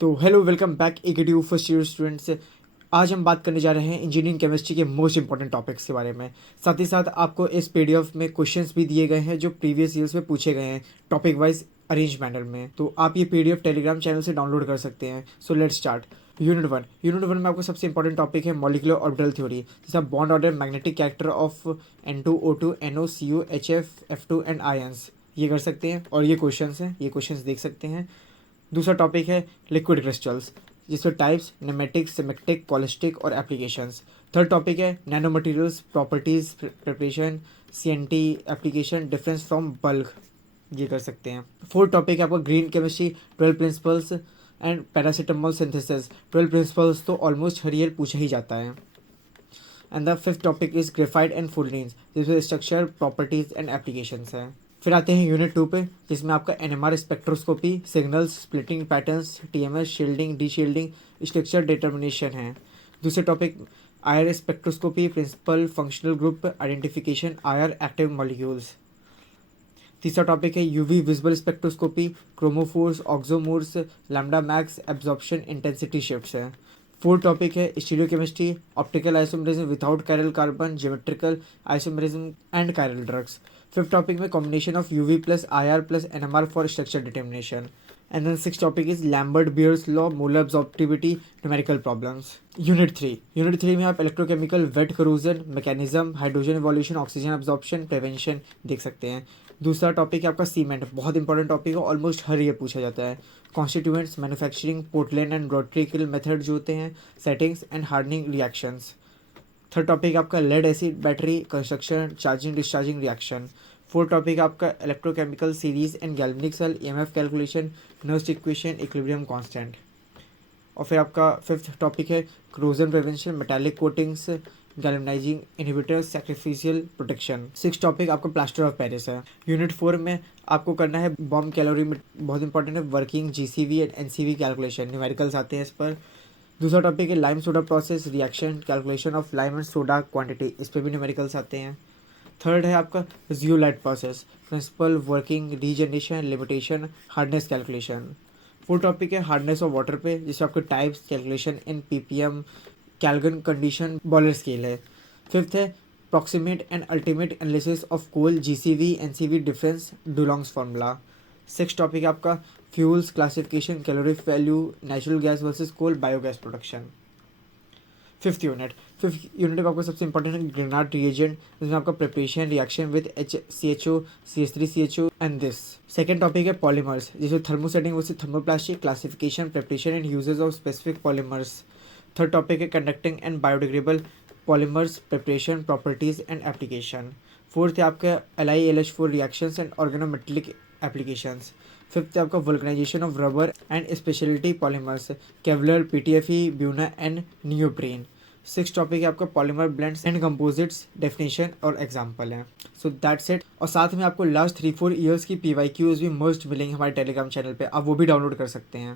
तो hello welcome back AKTU first year students. आज हम बात करने जा रहे हैं इंजीनियरिंग केमिस्ट्री के मोस्ट इंपॉर्टेंट टॉपिक्स के बारे में। साथ ही साथ आपको इस पीडीएफ में क्वेश्चंस भी दिए गए हैं जो प्रीवियस ईयर्स में पूछे गए हैं टॉपिक वाइज अरेंज मैनर में। तो आप ये पीडीएफ टेलीग्राम चैनल से डाउनलोड कर सकते हैं। So let's start. Unit one में आपको सबसे इंपॉर्टेंट टॉपिक है मॉलिक्यूलर ऑर्बिटल थ्योरी, जैसे bond order, magnetic character of N2O2 NO CO HF F2 and ions, ये कर सकते हैं और ये क्वेश्चंस हैं, ये क्वेश्चंस देख सकते हैं। दूसरा टॉपिक है लिक्विड क्रिस्टल्स, जिसमें टाइप्स, नेमेटिक, सिमेटिक, पॉलिस्टिक और एप्लीकेशंस। थर्ड टॉपिक है nano materials, properties, preparation, CNT application, difference from bulk, ये कर सकते हैं। फोर्थ टॉपिक है आपका green chemistry, 12 principles and paracetamol synthesis. 12 principles तो ऑलमोस्ट हर ईयर पूछा ही जाता है। And the fifth topic is graphite and fullerenes, जिसमें स्ट्रक्चर, प्रॉपर्टीज एंड एप्लीकेशंस है। फिर आते हैं यूनिट 2 पे, जिसमें आपका NMR spectroscopy, signals, splitting patterns, TMS, shielding, de shielding, structure determination है। दूसरे topic IR spectroscopy, principle functional group identification, IR active molecules. तीसरा टॉपिक है UV visible spectroscopy, chromophores, auxochromes, lambda max, absorption, intensity shifts है। Fourth topic है stereochemistry, optical isomerism without chiral carbon, geometrical isomerism and chiral drugs. Fifth topic में combination of UV plus IR plus NMR for structure determination. And then six topic is Lambert Beer's law, molar absorptivity, numerical problems. Unit three में आप electrochemical wet corrosion mechanism, hydrogen evolution, oxygen absorption, prevention देख सकते हैं। दूसरा topic है आपका cement, बहुत important topic है, ऑलमोस्ट हर ईयर पूछा जाता है। Constituents, manufacturing, Portland and rotary kiln method जो होते हैं, settings and hardening reactions. Third topic आपका lead acid battery construction, charging discharging reaction. Fourth topic आपका electrochemical series and galvanic cell, EMF calculation, Nernst equation, equilibrium constant. और फिर आपका fifth topic है corrosion prevention, metallic coatings, galvanising inhibitor, sacrificial protection. Six topic आपका plaster of Paris है। Unit 4 में आपको करना है बॉम्ब कैलोरी, बहुत इंपॉर्टेंट है, working, GCV and NCV calculation, numericals आते हैं इस पर। दूसरा टॉपिक है lime soda process, reaction, calculation of lime and soda quantity, इस पर भी न्यूमेरिकल्स आते हैं। थर्ड है आपका zeolite process, principle, working, regeneration, limitation, hardness calculation. Fourth topic है हार्डनेस ऑफ वाटर पे, जिसमें आपके types, calculation in PPM, Calgon condition, boiler scale है। फिफ्थ है proximate and ultimate analysis of coal, GCV NCV difference, Dulong's formula. Six topic है आपका fuels classification, calorific value, natural gas versus coal, biogas production. Fifth unit में आपको सबसे important है Grignard reagent, जिसमें आपका प्रिपरेशन, reaction with HCHO, CH3CHO and this. Second topic है पॉलीमर्स, जिसमें thermosetting versus thermoplastic, classification, preparation and uses of specific polymers. Third topic है conducting and biodegradable polymers, preparation, properties and application. Fourth है आपका LiAlH4 reactions and organometallic applications. Fifth है आपका vulcanization of rubber and speciality polymers, Kevlar, PTFE, Buna and neoprene. Six topic है आपका polymer blends and composites, definition और example है। So that's it. और साथ में आपको लास्ट 3-4 ईयर्स की PYQs भी मस्ट मिलेंगे हमारे टेलीग्राम चैनल पे, आप वो भी डाउनलोड कर सकते हैं।